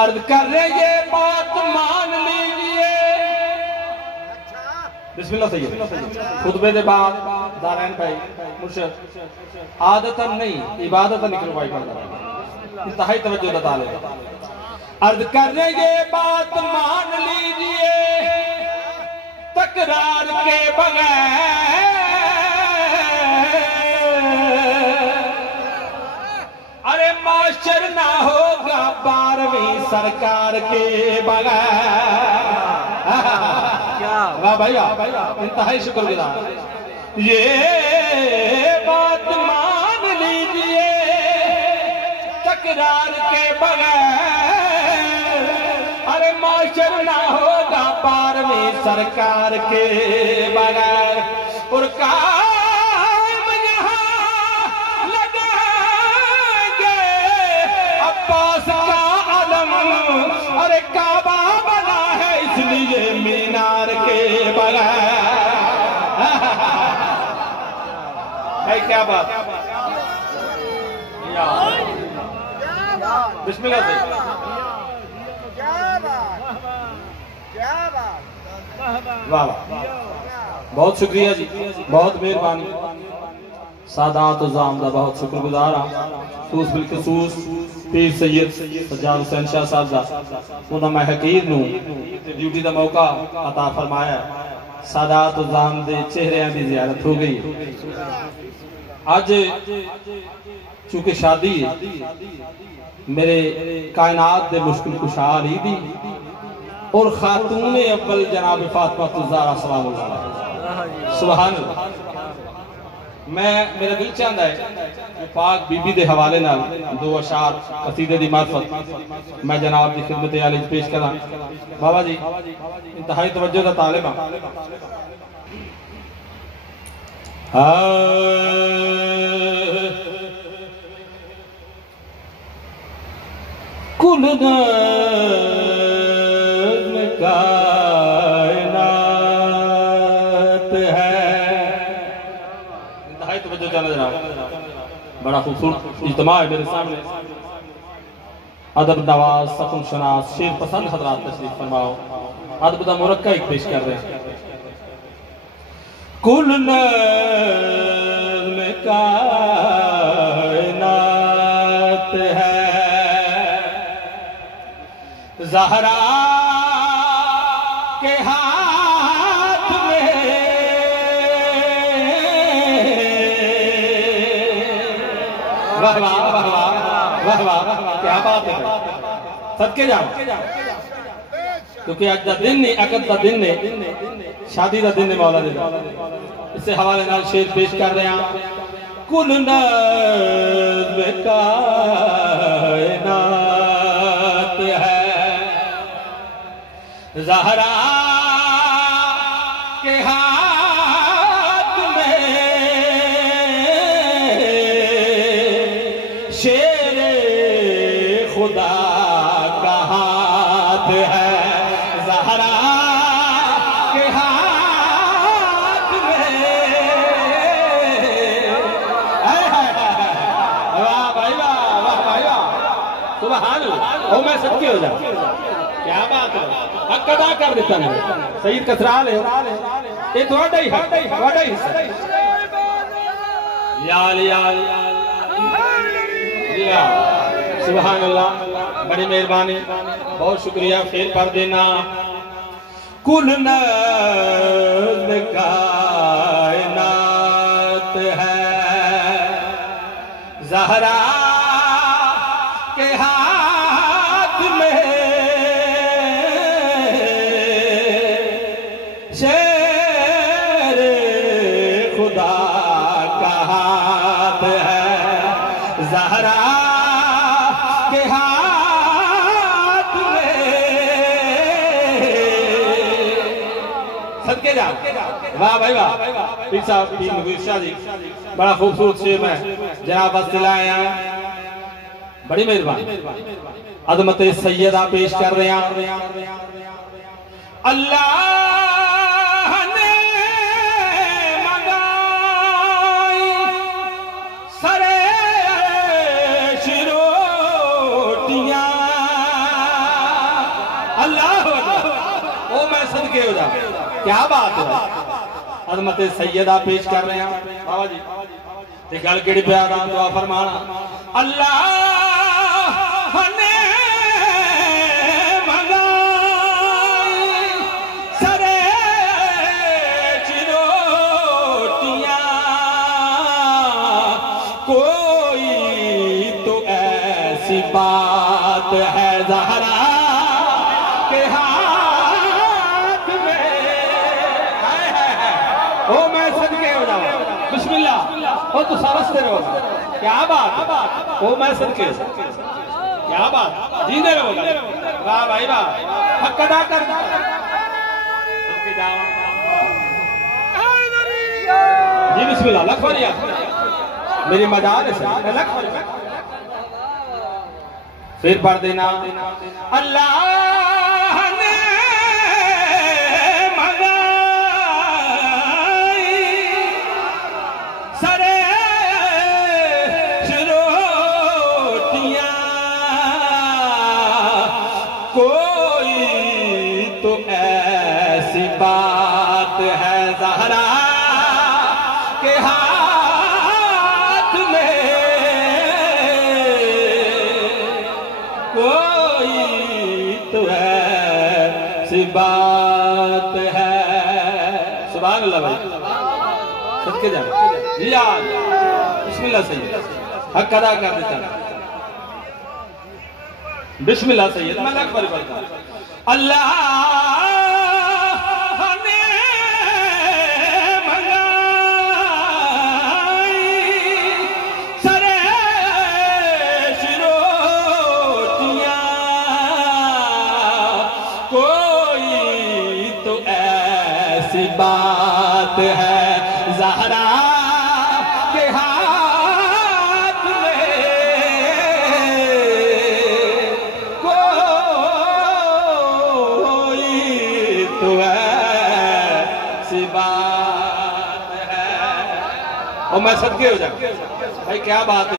अर्ज कर रहे ये बात मान लीजिए। बिस्मिल्लाह सही खुतबे के बाद दारैन भाई मुर्शद आदतन नहीं इबादतन निकलवाई पड़ता इंतहाई तवज्जो बता ले। अर्ज कर रहे ये बात मान लीजिए तकरार के बगैर अरे माशर ना होगा 12वीं सरकार के बगैर। वाह भाई इंतहाई शुक्रगुजार। ये बात मान लीजिए तकरार के बगैर अरे माशर ना होगा 12वीं सरकार के बगैर। और काम यहाँ लगाएंगे अब्बास का अलम अरे काबा बना है इसलिए मीनार के बगैर। क्या बात बिस्मिल्लाह से वाह बहुत शुक्रिया जी बहुत मेहरबानी। सादात उज़ाम दा बहुत शुक्रगुजार हाँ खूस बिलखसूस पीर सैयद सज्जाद हुसैन शाह साहब दा उन्होंने मैं हकीर नूं ड्यूटी का मौका अता फरमाया। सादात उज़ाम दे चेहरियां की ज़ियारत हो गई। आज चूंकि शादी है मेरे कायनात दे मुश्किल कुशा अली दी और खातून अव्वल जनाब फातिमा ज़हरा सलामुल्लाह सुभान अल्लाह। मैं मेरा दिल चाहता है पाक बीबी के हवाले नाल दो अशार कसीदे दी मार्फत मैं जनाब की खिदमत आली पेश करा। बाबा जी इंतहाई तवज्जो दा तालिब कुल कायनात है। इंतहाई तवज्जो चला जनाब बड़ा खूबसूरत इज्तिमा है मेरे सामने। अदब नवाज सकुन शनास शेर पसंद हजरात तशरीफ फरमाओ। अदब दा मुरक्का एक पेश कर रहे हैं। कुल नज़्म कायनात है ज़हरा के हाथ में वाह वाह वाह वाह वाह क्या बात है सदके जाओ क्योंकि आज का दिन नहीं अकद का दिन ने शादी का दिन है मौला दे इससे हवाले नाल शेर पेश कर रहे हैं। कुल नज़्म कायनात है ज़हरा के हाथ में शेर खुदा का हाथ है ज़हरा के हाथ में। वाह भाई वाह भाई वाह सुभान अल्लाह। ओ मैं सच्ची हो जाऊं क्या बात है हक अदा कर देता है सईद कसराल है ये थोड़ा ही हिस्सा या सुभान अल्लाह बड़ी मेहरबानी बहुत शुक्रिया फेर कर देना। कुल नज़्म कायनात है ज़हरा के हाथ में शेर खुदा का हाथ है ज़हरा के हाथ में। सदके जाओ वाह भाई वाह पीर साहब पीर मुगीर शाह जी बड़ा खूबसूरत शेर में जनाब बस दिलाए हैं बड़ी मेहरबानी। अज़मत सैयदा पेश कर रहे हैं। अल्लाह ने मंगाई सरे रोटियां क्या बात है। अजमत सैयदा पेश कर रहे हैं बाबा जी ते गल केड़ी प्यार दुआ फरमाना। अल्लाह ने मंगाई सरे चिरोटियां कोई तो ऐसी बात है ज़हरा के हाथ में। ओ मैं सदके हो जाऊं बिस्मिल्लाह ओ तो समझते रहो क्या बात। ओ मैं सदके क्या बात जींदे रहो। वाह भाई वाह हक अदा कर सदके जाओ जी बिस्मिल्लाह लख फरिया मेरी मजाल है लख फरिया फिर पढ़ देना। अल्लाह ने मंगाई सरे चिरोटियां कोई तो ऐसी बात है ज़हरा के हाथ में कोई तो ऐसी बात है। सुभान अल्लाह भाई सदके जा याद बिस्मिल्लाह सैयद हक अदा कर देता बिस्मिल्लाह सैयद मैं लग पर पढ़ता। अल्लाह ने मंगाई सरे चिरोटियां कोई तो ऐसी बात है ज़हरा के हाथ में कोई तो ऐसी बात है। और मैं सदके हो जाऊं भाई क्या बात है।